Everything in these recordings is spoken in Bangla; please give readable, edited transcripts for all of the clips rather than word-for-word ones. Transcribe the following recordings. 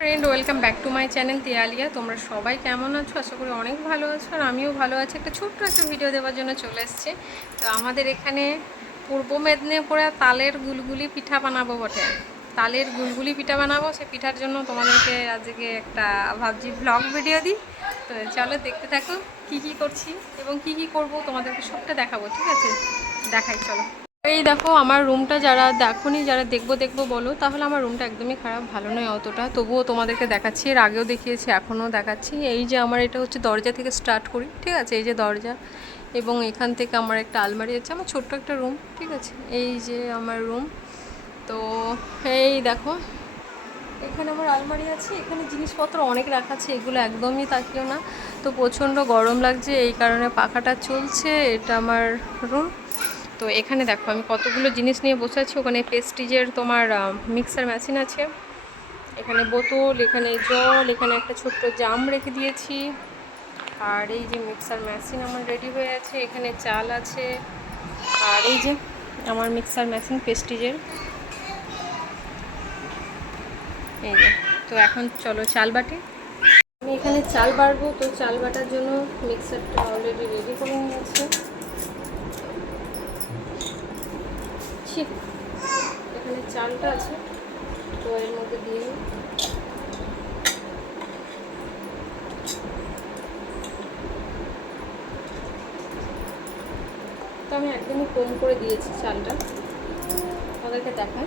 Friend, welcome back to my channel তিয়ালিয়া। তোমরা সবাই কেমন আছো? আশা করি অনেক ভালো আছো, আর আমিও ভালো আছি। একটা ছোট্ট একটা ভিডিও দেওয়ার জন্য চলে এসেছি। তো আমাদের এখানে পূর্ব মেদিনীপুরে তালের গুলগুলি পিঠা বানাবো বটে। তালের গুলগুলি পিঠা বানাবো, সেই পিঠার জন্য তোমাদেরকে আজকে একটা ভাবছি ব্লগ ভিডিও দিই। তো চলো দেখতে থাকো কী কী করছি এবং কী কী করবো তোমাদেরকে সবটা দেখাবো। ঠিক আছে, দেখাই চলো। এই দেখো আমার রুমটা, যারা দেখোনি, যারা দেখবো বলো, তাহলে আমার রুমটা একদমই খারাপ, ভালো নয় অতটা, তবুও তোমাদেরকে দেখাচ্ছি। এর আগেও দেখিয়েছি, এখনও দেখাচ্ছি। এই যে আমার এটা হচ্ছে দরজা থেকে স্টার্ট করি, ঠিক আছে, এই যে দরজা, এবং এখান থেকে আমার একটা আলমারি আছে, আমার ছোট্ট একটা রুম, ঠিক আছে, এই যে আমার রুম। তো এই দেখো এখানে আমার আলমারি আছে, এখানে জিনিসপত্র অনেক রাখা আছে, এগুলো একদমই তাকিও না। তো প্রচণ্ড গরম লাগছে, এই কারণে পাখাটা চলছে। এটা আমার রুম। তো এখানে দেখো আমি কতগুলো জিনিস নিয়ে বসে আছি। ওখানে প্রেস্টিজের তোমার মিক্সার মেশিন আছে, এখানে বোতল, এখানে জল, এখানে একটা ছোট্ট জাম রেখে দিয়েছি। আর এই যে মিক্সার মেশিন আমার রেডি হয়ে আছে, এখানে চাল আছে। আর এই যে আমার মিক্সার মেশিন প্রেস্টিজের, এই যে। তো এখন চলো চাল বাটি। আমি এখানে চাল বাড়বো, তো চাল বাটার জন্য মিক্সারটা অলরেডি রেডি করে নিয়েছি। এখানে চালটা আছে, তো এর মধ্যে দিয়ে নিই। তো আমি একদমই কম করে দিয়েছি চালটা, তাদেরকে দেখাই।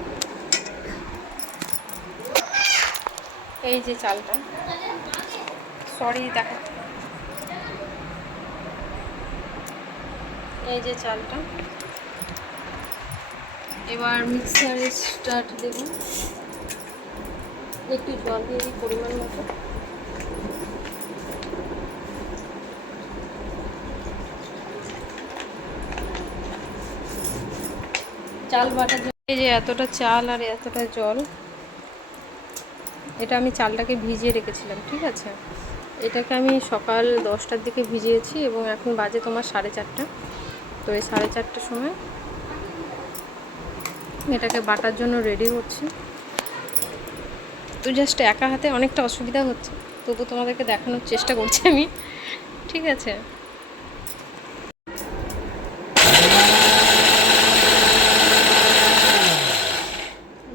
এই যে চালটা, সরি দেখা, এই যে চালটা। এবার মিক্সারে স্টার্ট দেব, একটু জল দিয়ে দিই পরিমাণ মতো। চাল বাটার জন্য এই যে এতটা চাল আর এতটা জল, এটা আমি চালটাকে ভিজিয়ে রেখেছিলাম, ঠিক আছে। এটাকে আমি সকাল 10টার দিকে ভিজিয়েছি এবং এখন বাজে তোমার 4:30। তো এই 4:30টার সময় এটাকে বাটার জন্য রেডি হচ্ছে। তো জাস্ট একা হাতে অনেকটা অসুবিধা হচ্ছে, তবু তোমাদেরকে দেখানোর চেষ্টা করছি আমি, ঠিক আছে।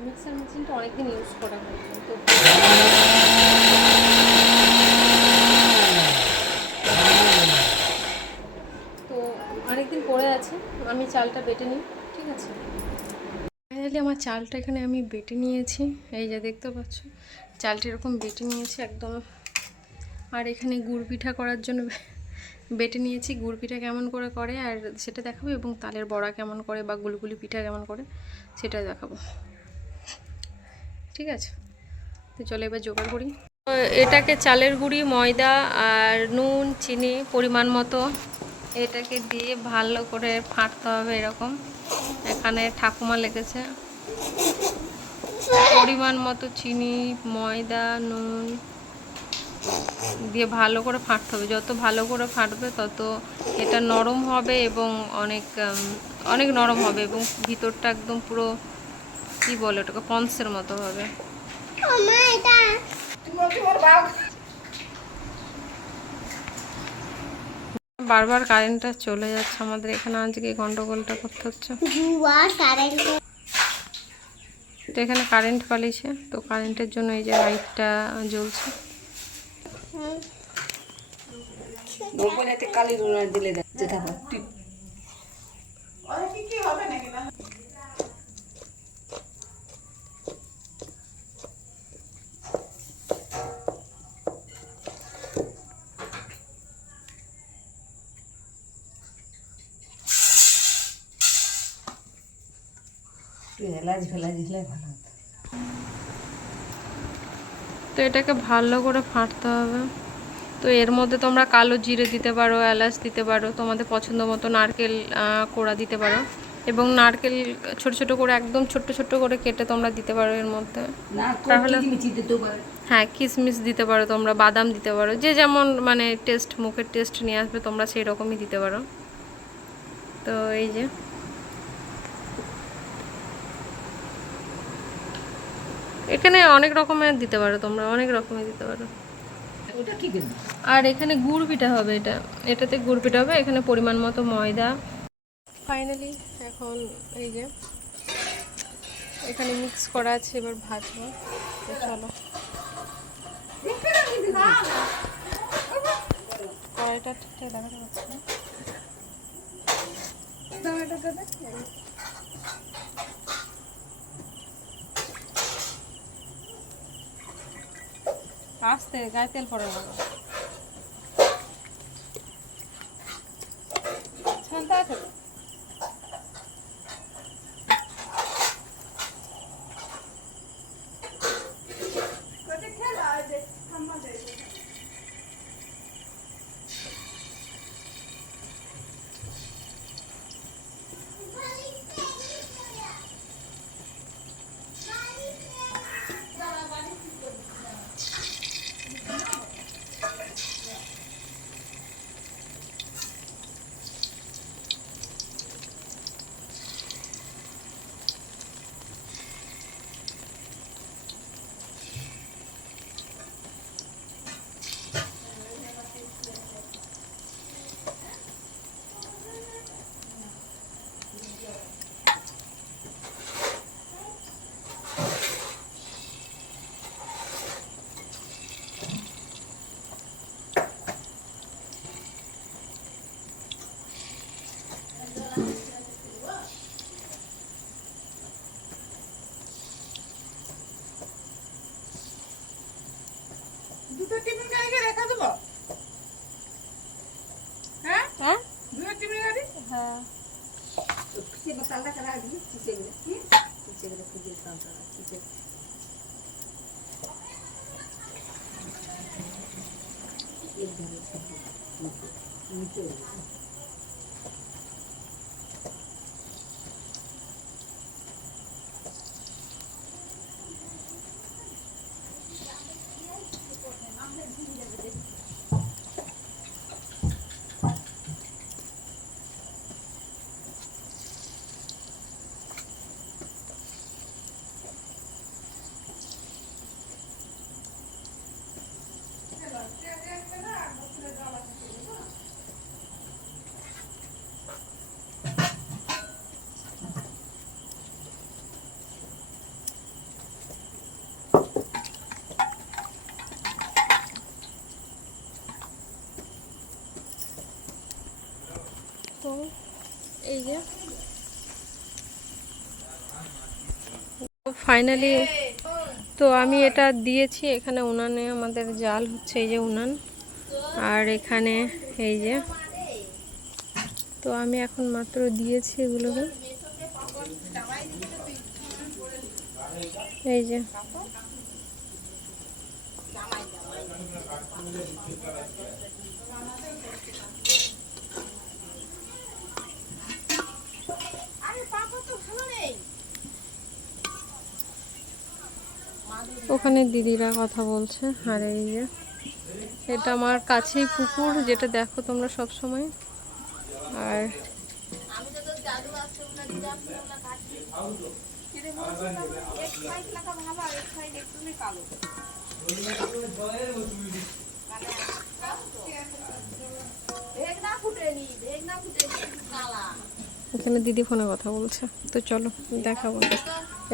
মিক্সার মেশিনটা অনেকদিন ইউজ করা হয়, তো অনেকদিন পরে আছে, আমি চালটা বেটে নিই, ঠিক আছে। ফাইনালি আমার চালটা এখানে আমি বেটে নিয়েছি, এই যে দেখতে পাচ্ছ চালটা এরকম বেটে নিয়েছি একদম। আর এখানে গুড় পিঠা করার জন্য বেটে নিয়েছি। গুড় পিঠা কেমন করে করে আর সেটা দেখাবো, এবং তালের বড়া কেমন করে বা গুলগুলি পিঠা কেমন করে সেটা দেখাবো, ঠিক আছে। তো চলো এবার জোগাড় করি। এটাকে চালের গুঁড়ি, ময়দা আর নুন, চিনি পরিমাণ মতো, এটাকে দিয়ে ভালো করে ফাটতে হবে। এরকম এখানে ঠাকুমা লেগেছে, পরিমাণ মতো চিনি, ময়দা, নুন দিয়ে ভালো করে ফাটতে হবে। যত ভালো করে ফাটবে তত এটা নরম হবে এবং অনেক অনেক নরম হবে, এবং ভিতরটা একদম পুরো কি বলে ওটাকে পন্সের মতো হবে। বারবার কারেন্টটা চলে যাচ্ছে, আমাদের এখানে আজকে গন্ডগোলটা করতে হচ্ছে। তো এখানে কারেন্ট পালিয়েছে, তো কারেন্টের জন্য এই যে লাইটটা জ্বলছে। তো এটাকে ভালো করে ফাটতে হবে। তো এর মধ্যে তোমরা কালো জিরে দিতে পারো, এলাচ দিতে পারো, তোমাদের পছন্দ মতো নারকেল কোড়া দিতে পারো, এবং নারকেল ছোট ছোট করে, একদম ছোট্ট ছোট্ট করে কেটে তোমরা দিতে পারো এর মধ্যে। তাহলে হ্যাঁ, কিশমিশ দিতে পারো তোমরা, বাদাম দিতে পারো, যে যেমন মানে টেস্ট, মুখের টেস্ট নিয়ে আসবে তোমরা সেই রকমই দিতে পারো। তো এই যে এখানে অনেক রকমের দিতে পারো তোমরা, অনেক রকমের দিতে পারো। আর এখানে গুড় পিঠা হবে, এটাতে গুড় পিঠা হবে। এখানে পরিমাণ মতো ময়দা। ফাইনালি এখন এই যে এখানে মিক্স করা আছে, এবার ভাজবো। তো চলো, কড়াইটা ঠিকঠাক দেখাতে পারছি না। আস্তে, গায়ে তেল পড়ে না। ছানটা আছে তো? তো এই যে ফাইনালি তো আমি এটা দিয়েছি এখানে উনানে, আমাদের জাল হচ্ছে এই যে উনান। আর এখানে এই যে, তো আমি এখন মাত্র দিয়েছি এগুলোকে, এই যে ওখানে দিদিরা কথা বলছে। আর এই যে এটা আমার কাছেই পুকুর, যেটা দেখো তোমরা সব সময়। আর এখানে দিদি ফোনে কথা বলছে। তো চলো দেখাবো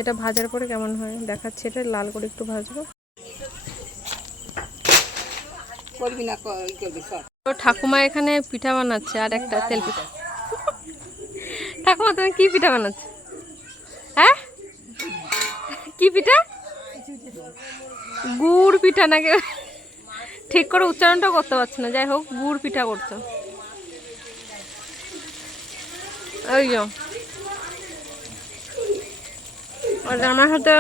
এটা ভাজার পরে কেমন হয়, দেখাচ্ছে। এটা লাল করে একটু ভাজবো। ঠাকুমা এখানে পিঠা বানাচ্ছে, আর একটা তেল পিঠা। ঠাকুমা তুমি কি পিঠা বানাচ্ছ? হ্যাঁ, কি পিঠা? গুড় পিঠা নাকি? ঠিক করে উচ্চারণটাও করতে পারছো না। যাই হোক, গুড় পিঠা করছো। ওই আমার হাতে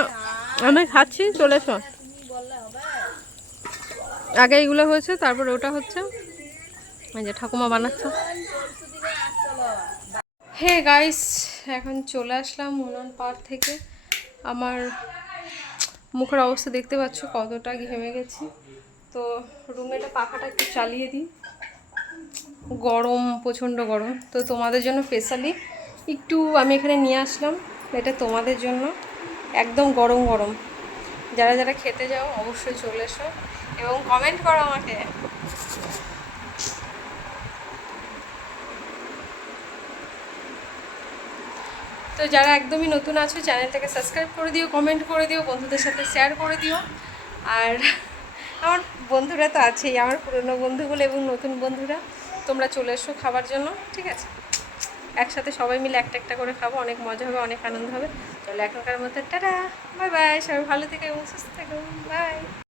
আমি খাচ্ছি, চলে এসো। আগে এইগুলো হয়েছে, তারপর ওটা হচ্ছে। এই যে ঠাকুমা বানাচ্ছে। হে গাইস, এখন চলে আসলাম উনান পাড় থেকে। আমার মুখের অবস্থা দেখতে পাচ্ছ, কতটা ঘেমে গেছি। তো রুমেটা পাখাটা একটু চালিয়ে দিই, গরম, প্রচণ্ড গরম। তো তোমাদের জন্য স্পেশালি একটু আমি এখানে নিয়ে আসলাম, এটা তোমাদের জন্য, একদম গরম গরম। যারা যারা খেতে যাও অবশ্যই চলে এসো এবং কমেন্ট করো আমাকে। তো যারা একদমই নতুন আছো চ্যানেলটাকে সাবস্ক্রাইব করে দিও, কমেন্ট করে দিও, বন্ধুদের সাথে শেয়ার করে দিও। আর আমার বন্ধুরা তো আছেই, আমার পুরনো বন্ধুগুলো এবং নতুন বন্ধুরা, তোমরা চলে এসো খাবার জন্য, ঠিক আছে? একসাথে সবাই মিলে একটা একটা করে খাবো, অনেক মজা হবে, অনেক আনন্দ হবে। চলো এখনকার মতো টাটা, বাই বাই, সবাই ভালো থেকো এবং সুস্থ থেকো, বাই।